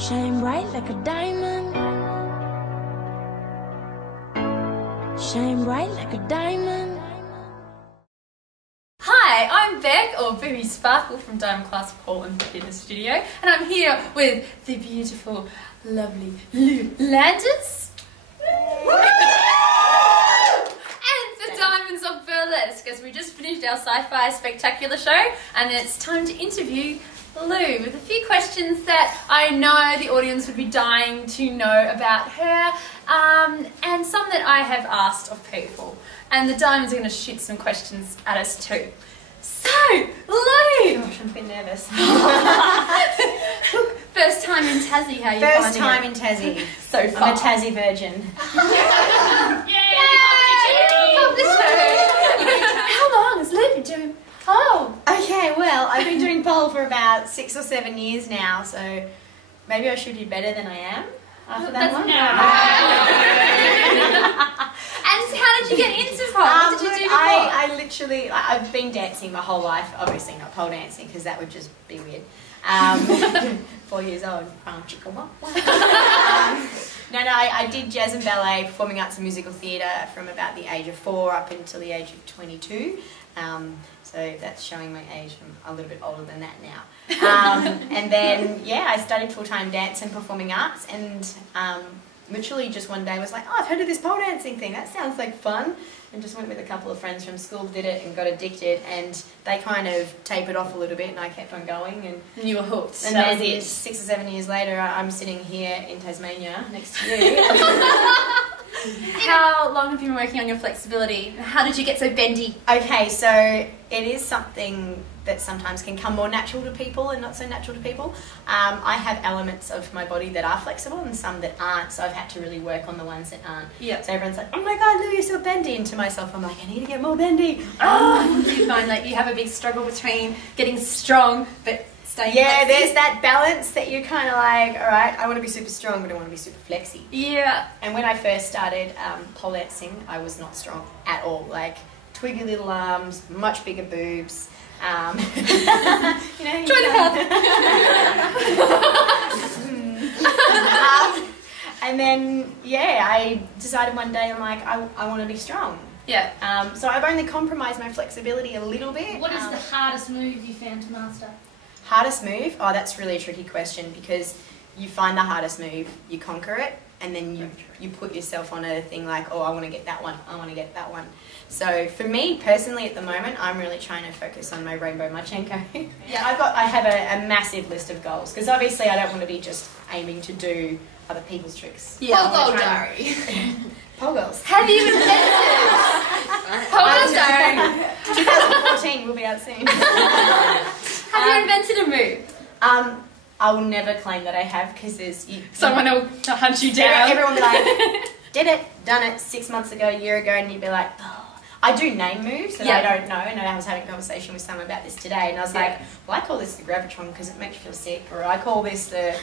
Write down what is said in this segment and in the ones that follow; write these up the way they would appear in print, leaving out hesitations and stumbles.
Shine bright like a diamond. Shine bright like a diamond. Hi, I'm Beck, or Booby Sparkle from Diamond Class Portland in the studio, and I'm here with the beautiful, lovely Lou Landis. And the Diamonds of Burlesque, as we just finished our sci-fi spectacular show, and it's time to interview Lou with a few questions that I know the audience would be dying to know about her, and some that I have asked of people. And the Diamonds are going to shoot some questions at us too. So, Lou! Gosh, I'm a bit nervous. First time in Tassie, how are you First finding time it? in Tassie. So far. I'm a Tassie virgin. How long has Lou been doing pole? Okay, well, I've been doing pole for about 6 or 7 years now, so maybe I should do better than I am after that one. And how did you get into pole? What did you do before? I literally, I've been dancing my whole life, obviously not pole dancing because that would just be weird. 4 years old. I did jazz and ballet, performing arts and musical theatre from about the age of 4 up until the age of 22. So that's showing my age. I'm a little bit older than that now. And then, yeah, I studied full-time dance and performing arts, and literally just one day was like, oh, I've heard of this pole dancing thing. That sounds like fun. And just went with a couple of friends from school, did it and got addicted, and they kind of tapered off a little bit, and I kept on going. And you were hooked. And then 6 or 7 years later, I'm sitting here in Tasmania next to you. How long have you been working on your flexibility? How did you get so bendy? Okay, so it is something that sometimes can come more natural to people and not so natural to people. I have elements of my body that are flexible and some that aren't, so I've had to really work on the ones that aren't. Yep. So everyone's like, oh my God, Lou, you're so bendy. And to myself, I'm like, I need to get more bendy. Oh, you find that you have a big struggle between getting strong but staying Yeah, flexy? there's that balance that you're kind of like, all right, I want to be super strong, but I want to be super flexy. Yeah. And when I first started pole dancing, I was not strong at all. Like, twiggy little arms, much bigger boobs. Join the club. And then, yeah, I decided one day, I'm like, I want to be strong. Yeah. So I've only compromised my flexibility a little bit. What is the hardest move you found to master? Hardest move? Oh, that's really a tricky question, because you find the hardest move, you conquer it, and then you put yourself on a thing like, oh, I want to get that one, I want to get that one. So for me personally at the moment, I'm really trying to focus on my Rainbow Marchenko. Yeah, I have a massive list of goals, because obviously I don't want to be just aiming to do other people's tricks. Yeah. Pole goal diary. Pole goals. Have you invented? Pole diary. 2014 will be out soon. Have you invented a move? I will never claim that I have, because there's... Someone will hunt you down. Everyone will be like, did it, done it 6 months ago, a year ago, and you'd be like, oh. I do name moves that I don't know, and I was having a conversation with someone about this today, and I was like, well, I call this the Gravitron because it makes you feel sick, or I call this the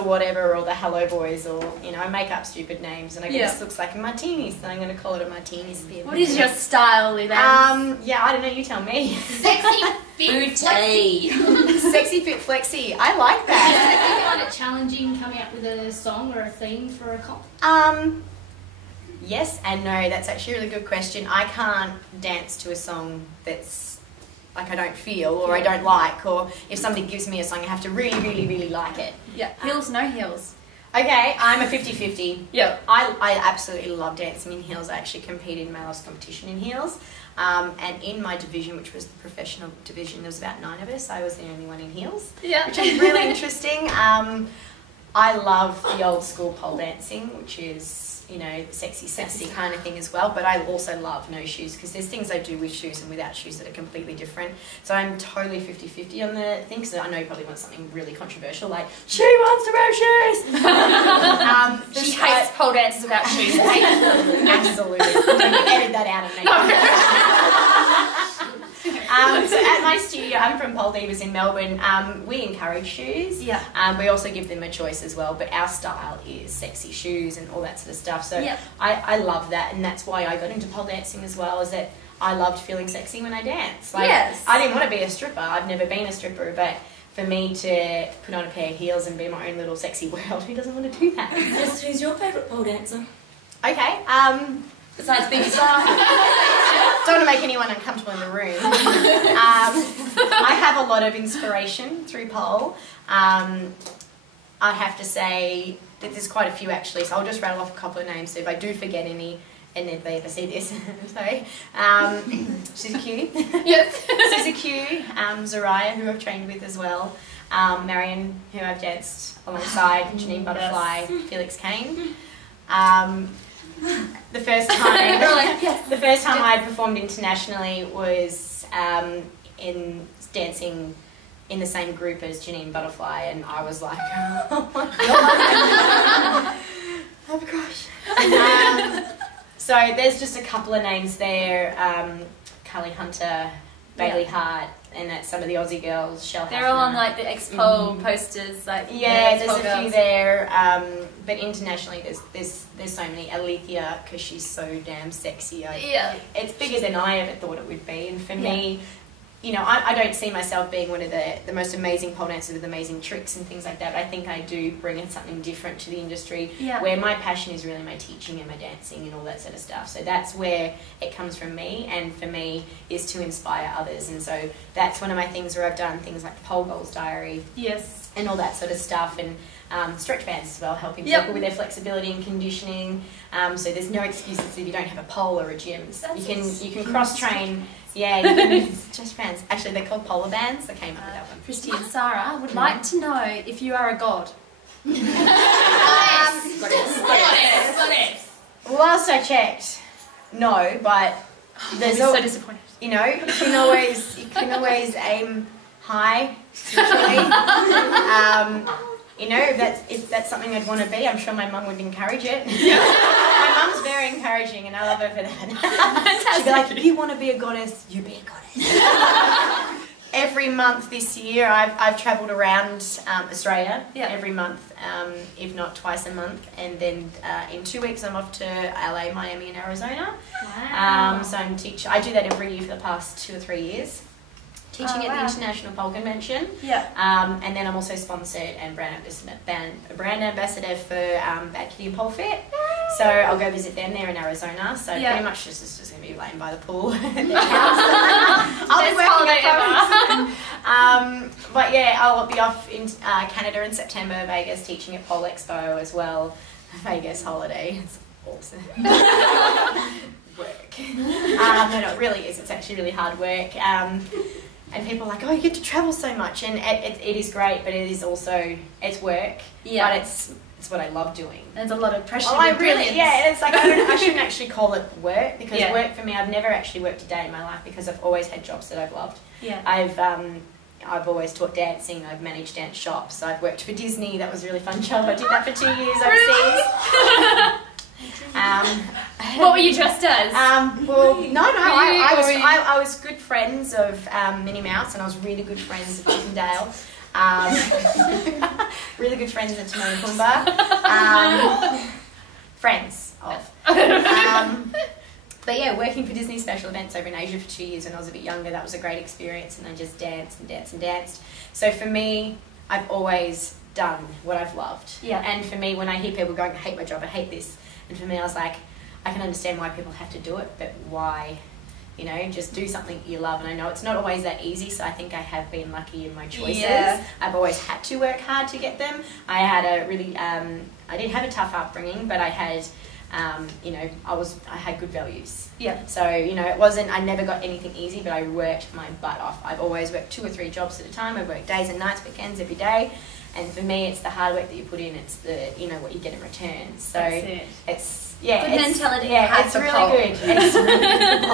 whatever, or the Hello Boys, or, you know, I make up stupid names, and I go, this looks like a martini, so I'm going to call it a martini spear. What is your style, Lou? Yeah, I don't know, you tell me. Sexy fit flexy. Sexy fit flexy, I like that. Do you find it challenging coming up with a song or a theme for a comp? Yes and no, that's actually a really good question. I can't dance to a song that's like I don't feel or I don't like, or if somebody gives me a song I have to really, really, really like it. Yeah, heels, no heels. Okay, I'm a 50-50. Yeah. I absolutely love dancing in heels. I actually competed in my last competition in heels. And in my division, which was the professional division, there was about 9 of us. I was the only one in heels, which is really interesting. I love the old school pole dancing, which is, you know, sexy, sassy kind of thing as well, but I also love no shoes, because there's things I do with shoes and without shoes that are completely different. So I'm totally 50-50 on the thing, because I know you probably want something really controversial, like, she wants to wear shoes! She hates pole dances without shoes. Absolutely. Don't edit that out and make So at my studio, I'm from Pole Divas in Melbourne, we encourage shoes. Yeah. We also give them a choice as well, but our style is sexy shoes and all that sort of stuff. So yep. I love that, and that's why I got into pole dancing as well, is that I loved feeling sexy when I dance. Like, yes. I didn't want to be a stripper. I've never been a stripper, but for me to put on a pair of heels and be my own little sexy world, who doesn't want to do that? Just who's your favourite pole dancer? Okay, Besides Biggie don't want to make anyone uncomfortable in the room. I have a lot of inspiration through pole. I have to say that there's quite a few actually, so I'll just rattle off a couple of names. So if I do forget any, and if they ever see this, sorry. Susie Q. Yes. Susie Q. Zariah, who I've trained with as well. Marion, who I've danced alongside. Janine Butterfly. Felix Kane. The first time I performed internationally was in dancing in the same group as Janine Butterfly, and I was like, oh my god, oh my gosh. So there's just a couple of names there, Carly Hunter, Bailey Hart, and that's some of the Aussie girls, Shell They're all on like the Expo posters, like yeah, the there's Expo a few girls. there, but internationally there's so many. Alethea, because she's so damn sexy. Yeah. It's bigger than I ever thought it would be, and for me, you know, I don't see myself being one of the most amazing pole dancers with amazing tricks and things like that, but I think I do bring in something different to the industry, where my passion is really my teaching and my dancing and all that sort of stuff. So that's where it comes from me, and for me is to inspire others. And so that's one of my things where I've done things like the Pole Goals Diary, Yes. and all that sort of stuff, and stretch bands as well, helping people with their flexibility and conditioning. So there's no excuses if you don't have a pole or a gym. You can cross train. Yeah, you can use stretch bands. Actually, they're called polar bands. I came up with that one. Christy and Sarah would like to know if you are a god. Last I checked, no, but there's so disappointed. you know, you can always aim high. You know, if that's something I'd want to be, I'm sure my mum would encourage it. My mum's very encouraging, and I love her for that. She'd be like, if you want to be a goddess, you be a goddess. Every month this year, I've travelled around Australia. Every month, if not twice a month, and then in 2 weeks I'm off to LA, Miami, and Arizona. Wow. So I do that every year for the past 2 or 3 years. Teaching at the International Pole Convention. And then I'm also sponsored and brand ambassador for Bad Kitty and Pole Fit. So I'll go visit them there in Arizona. So pretty much just going to be laying by the pool. I'll be working at but yeah, I'll be off in Canada in September, Vegas, teaching at Pole Expo as well. Vegas holiday. It's awesome. Work. No, it really is. It's actually really hard work. And people are like, oh, you get to travel so much, and it is great, but it is also, it's work, but it's what I love doing. There's a lot of pressure. Oh, it's like, I shouldn't actually call it work, because work for me, I've never actually worked a day in my life, because I've always had jobs that I've loved. I've always taught dancing, I've managed dance shops, I've worked for Disney, that was a really fun job, I did that for 2 years overseas. What were you dressed as? I was good friends of Minnie Mouse, and I was really good friends of Chip and Dale. Really good friends of Timon and Pumbaa. Friends of. But yeah, working for Disney special events over in Asia for 2 years when I was a bit younger, that was a great experience, and I just danced and danced and danced. So for me, I've always done what I've loved. And for me, when I hear people going, I hate my job, I hate this, and for me I was like, I can understand why people have to do it, but why? You know, just do something you love. And I know it's not always that easy, so I think I have been lucky in my choices. I've always had to work hard to get them. I had a really, I did have a tough upbringing, but I had, you know, I had good values. So, you know, I never got anything easy, but I worked my butt off. I've always worked 2 or 3 jobs at a time. I've worked days and nights, weekends, every day. And for me, it's the hard work that you put in. It's the, you know, what you get in return. So it's good mentality. It's really good. It's really good.